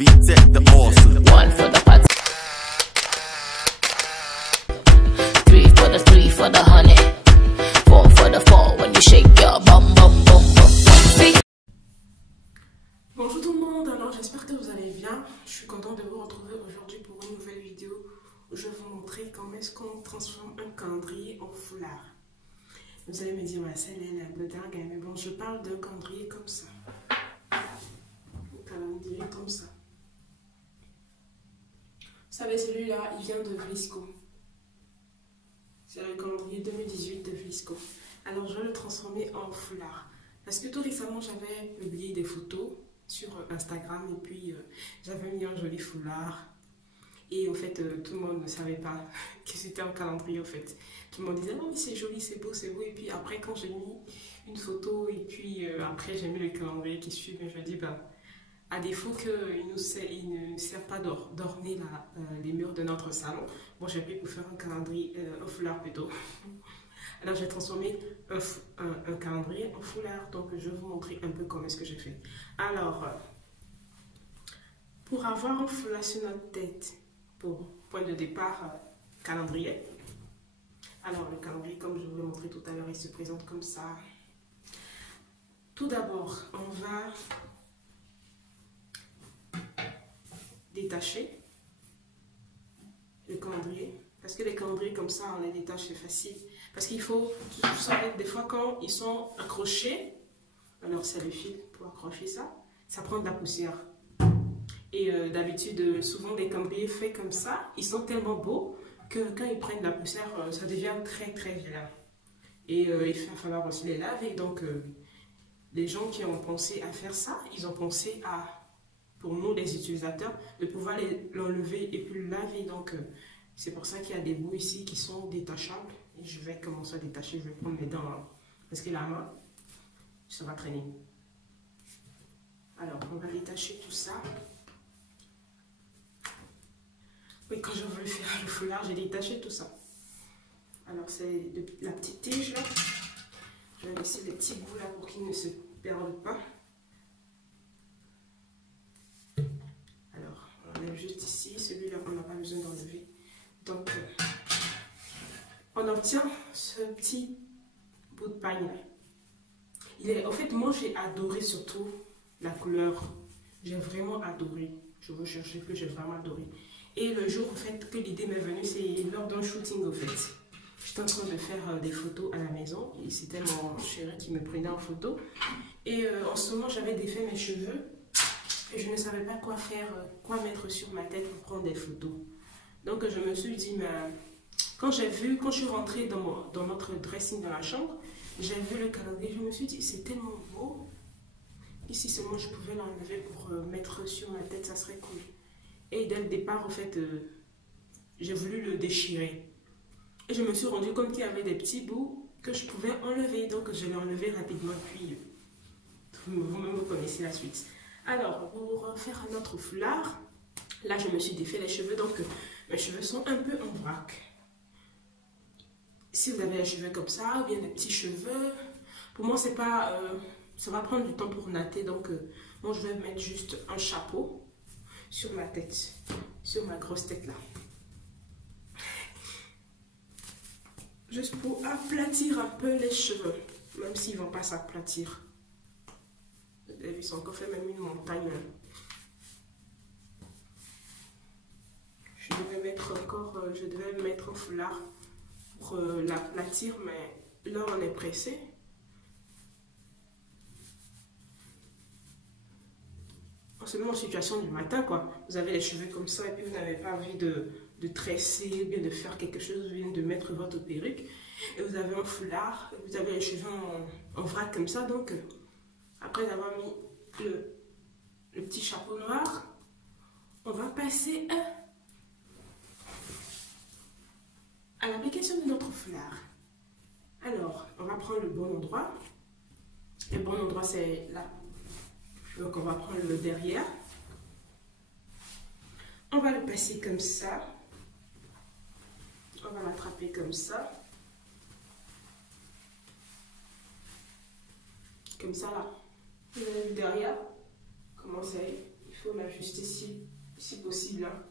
VTech the awesome. One for the pot. Three for the honey. Four for the four when you shake your bum bum bum bum. Bonjour tout le monde, alors j'espère que vous allez bien. Je suis contente de vous retrouver aujourd'hui pour une nouvelle vidéo où je vais vous montrer comment est-ce qu'on transforme un calendrier en foulard. Vous allez me dire, ouais, celle-là elle est un peu dingue, mais bon, je parle d'un calendrier comme ça. Un calendrier comme ça. Vous savez, celui-là, il vient de Vlisco. C'est le calendrier 2018 de Vlisco. Alors, je vais le transformer en foulard. Parce que tout récemment, j'avais publié des photos sur Instagram et puis j'avais mis un joli foulard. Et en fait, tout le monde ne savait pas que c'était un calendrier en fait. Tout le monde disait, non, mais c'est joli, c'est beau, c'est beau. Et puis après, quand j'ai mis une photo et puis après, j'ai mis le calendrier qui suit, je me dis, ben, à défaut qu'il ne sert pas d'orner les murs de notre salon, bon, j'ai pris pour faire un calendrier, un foulard plutôt. Alors, j'ai transformé un calendrier en foulard. Donc, je vais vous montrer un peu comment est-ce que j'ai fait. Alors, pour avoir un foulard sur notre tête, pour point de départ, calendrier. Alors, le calendrier, comme je vous l'ai montré tout à l'heure, il se présente comme ça. Tout d'abord, on va détacher le calendrier. Parce que les calendriers comme ça, on les détache, c'est facile. Parce qu'il faut, vous savez, des fois quand ils sont accrochés, alors c'est le fil pour accrocher ça, ça prend de la poussière. Et d'habitude, souvent des calendriers faits comme ça, ils sont tellement beaux que quand ils prennent de la poussière, ça devient très très vilain. Et il va falloir aussi les laver. Donc les gens qui ont pensé à faire ça, ils ont pensé à, pour nous les utilisateurs, de pouvoir l'enlever et puis le laver. Donc c'est pour ça qu'il y a des bouts ici qui sont détachables. Et je vais commencer à détacher, je vais prendre mes dents, hein, parce que la main, ça va traîner. Alors, on va détacher tout ça. Oui, quand je veux faire le foulard, j'ai détaché tout ça. Alors, c'est la petite tige là. Je vais laisser les petits bouts là pour qu'ils ne se perdent pas. Alors, on enlève juste ici. Celui-là, on n'a pas besoin d'enlever. Donc, on obtient ce petit bout de pagne. En fait, moi, j'ai adoré surtout la couleur. J'ai vraiment adoré. Je veux chercher que j'ai vraiment adoré. Et le jour, en fait, que l'idée m'est venue, c'est lors d'un shooting, en fait. J'étais en train de faire des photos à la maison. Et c'était mon chéri qui me prenait en photo. Et en ce moment, j'avais défait mes cheveux. Et je ne savais pas quoi faire, quoi mettre sur ma tête pour prendre des photos. Donc, je me suis dit, mais... Quand je suis rentrée dans notre dressing dans la chambre, j'ai vu le calendrier, je me suis dit, c'est tellement beau. Ici seulement je pouvais l'enlever pour mettre sur ma tête, ça serait cool. Et dès le départ, en fait, j'ai voulu le déchirer. Et je me suis rendu compte qu'il y avait des petits bouts que je pouvais enlever. Donc je l'ai enlevé rapidement, puis vous-même vous connaissez la suite. Alors, pour faire un autre foulard, là je me suis défait les cheveux, donc mes cheveux sont un peu en vrac. Si vous avez les cheveux comme ça, ou bien des petits cheveux, pour moi, c'est pas, ça va prendre du temps pour natter. Donc, moi, je vais mettre juste un chapeau sur ma tête, sur ma grosse tête là. Juste pour aplatir un peu les cheveux, même s'ils ne vont pas s'aplatir. Ils sont encore fait même une montagne. Je devais mettre un foulard pour l'aplatir, mais là on est pressé. C'est même en situation du matin, quoi. Vous avez les cheveux comme ça et puis vous n'avez pas envie de tresser, ou bien de faire quelque chose, ou bien de mettre votre perruque. Et vous avez un foulard, vous avez les cheveux en vrac comme ça. Donc, après avoir mis le petit chapeau noir, on va passer à l'application de notre foulard. Alors, on va prendre le bon endroit. Le bon endroit, c'est là. Donc, on va prendre le derrière. On va le passer comme ça. On va l'attraper comme ça. Comme ça, là. Vous avez vu derrière comment c'est faut m'ajuster si possible. Hein.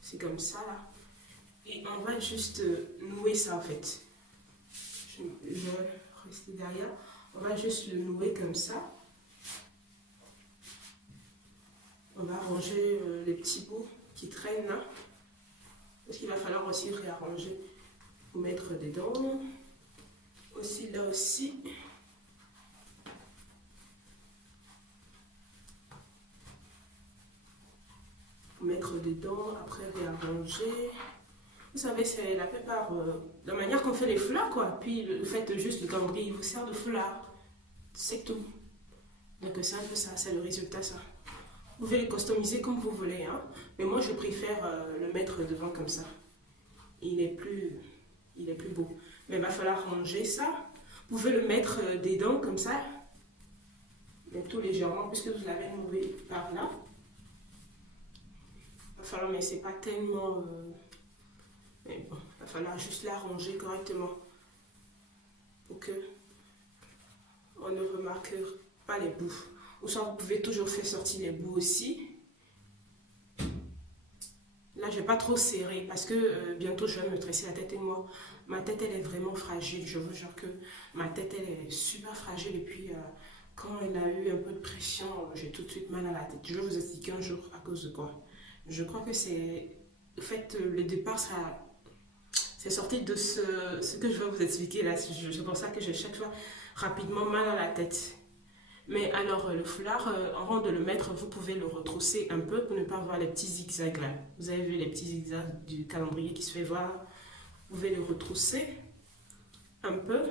C'est comme ça là. Et on va juste nouer ça en fait. Je vais rester derrière. On va juste le nouer comme ça. On va arranger les petits bouts qui traînent là. Parce qu'il va falloir aussi réarranger pour mettre dedans. Aussi là aussi. Pour mettre dedans, après réarranger. Vous savez, c'est la plupart, la manière qu'on fait les foulards quoi. Puis le fait juste le calendrier, il vous sert de foulard. C'est tout. Donc c'est un peu ça, c'est le résultat ça. Vous pouvez les customiser comme vous voulez, hein. Mais moi je préfère le mettre devant comme ça. Il est plus beau. Mais il va falloir ranger ça. Vous pouvez le mettre dedans comme ça. Mais tout légèrement, puisque vous l'avez noué par là. Il va falloir, mais c'est pas tellement... mais bon, il va falloir juste l'arranger correctement. Pour que on ne remarque pas les bouts. Ou soit vous pouvez toujours faire sortir les bouts aussi. Là, je ne vais pas trop serrer parce que bientôt je vais me tresser la tête et moi. Ma tête, elle est vraiment fragile. Je vous jure que ma tête, elle est super fragile. Et puis, quand elle a eu un peu de pression, j'ai tout de suite mal à la tête. Je vais vous expliquer un jour à cause de quoi. Je crois que c'est... En fait, le départ, c'est sorti de ce que je vais vous expliquer là. C'est pour ça que j'ai chaque fois rapidement mal à la tête. Mais alors, le foulard, avant de le mettre, vous pouvez le retrousser un peu pour ne pas voir les petits zigzags là. Vous avez vu les petits zigzags du calendrier qui se fait voir. Vous pouvez le retrousser un peu.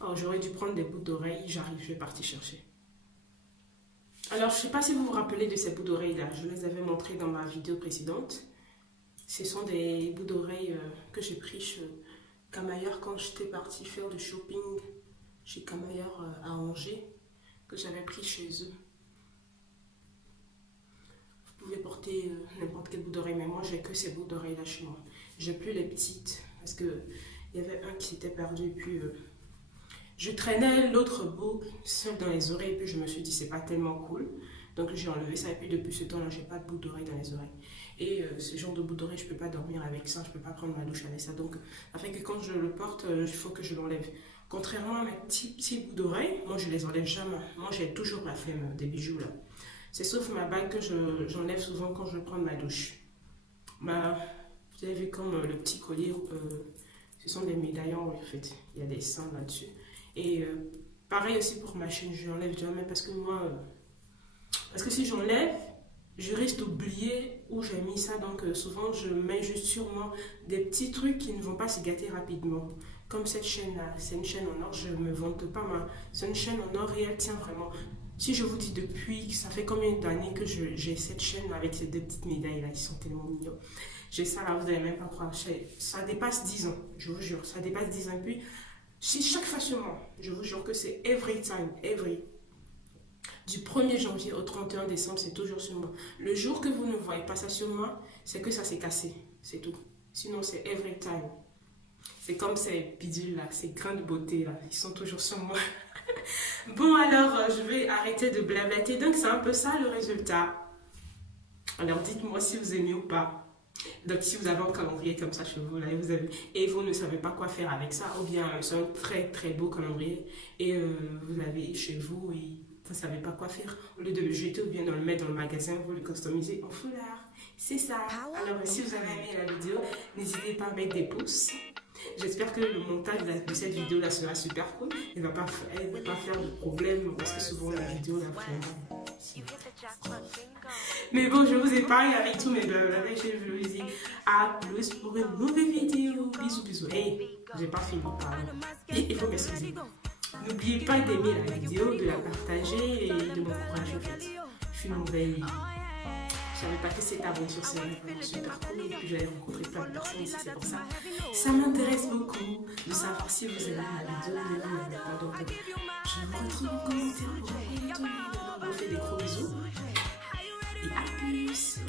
Alors, j'aurais dû prendre des bouts d'oreilles. J'arrive, je vais partir chercher. Alors, je ne sais pas si vous vous rappelez de ces bouts d'oreilles là. Je les avais montrés dans ma vidéo précédente. Ce sont des bouts d'oreilles que j'ai pris chez Camailleur quand j'étais partie faire du shopping chez Camailleur à Angers, que j'avais pris chez eux. Vous pouvez porter n'importe quel bout d'oreille, mais moi j'ai que ces bouts d'oreilles là chez moi. J'ai plus les petites parce que il y avait un qui s'était perdu et puis je traînais l'autre bout seul dans les oreilles et puis je me suis dit c'est pas tellement cool. Donc j'ai enlevé ça et puis depuis ce temps-là, j'ai pas de bout d'oreille dans les oreilles. Et ce genre de bout d'oreille, je peux pas dormir avec ça, je peux pas prendre ma douche avec ça. Donc, ça fait que quand je le porte, il faut que je l'enlève. Contrairement à mes petits bouts d'oreille, moi je les enlève jamais. Moi j'ai toujours la flemme des bijoux là. C'est sauf ma bague que j'enlève souvent quand je prends ma douche. Vous avez vu comme le petit collier, ce sont des médaillons en fait. Il y a des seins là-dessus. Et pareil aussi pour ma chaîne, je l'enlève jamais parce que moi... parce que si j'enlève, je risque d'oublier où j'ai mis ça. Donc souvent, je mets juste sur moi des petits trucs qui ne vont pas se gâter rapidement. Comme cette chaîne-là, c'est une chaîne en or, je ne me vante pas, c'est une chaîne en or et elle tient vraiment. Si je vous dis depuis, ça fait combien d'années que j'ai cette chaîne avec ces deux petites médailles-là, ils sont tellement mignons. J'ai ça là, vous n'allez même pas croire. Ça dépasse 10 ans, je vous jure, ça dépasse 10 ans. Puis, si chaque fois sur moi, je vous jure que c'est every time, every. Du 1er janvier au 31 décembre, c'est toujours sur moi. Le jour que vous ne voyez pas ça sur moi, c'est que ça s'est cassé. C'est tout. Sinon, c'est every time. C'est comme ces bidules là, ces grains de beauté là. Ils sont toujours sur moi. Bon, alors, je vais arrêter de blablater. Donc, c'est un peu ça le résultat. Alors, dites-moi si vous aimez ou pas. Donc, si vous avez un calendrier comme ça chez vous, là, et vous ne savez pas quoi faire avec ça, ou bien c'est un très très beau calendrier, et vous l'avez chez vous, et vous ne savez pas quoi faire, au lieu de le jeter ou bien de le mettre dans le magasin, vous le customisez en foulard. C'est ça. Alors, si vous avez aimé la vidéo, n'hésitez pas à mettre des pouces. J'espère que le montage de cette vidéo là sera super cool. Elle ne va pas faire de problème parce que souvent la vidéo la fait. Mais bon, je vous épargne avec tous mes blablabla. Je vous dis à plus pour une nouvelle vidéo. Bisous, bisous. Hey, j'ai pas fini. Il faut m'excuser. N'oubliez pas d'aimer la vidéo, de la partager et de m'encourager en fait. Je suis nouvelle. Je savais pas que cette aventure serait vraiment super cool et que j'allais rencontrer plein de personnes ici, c'est pour ça. Ça m'intéresse beaucoup de savoir si vous aimez la vidéo ou vous n'aimez pas. Donc, je vous retrouve en commentaire pour vous. Je vous fais des gros bisous et à plus.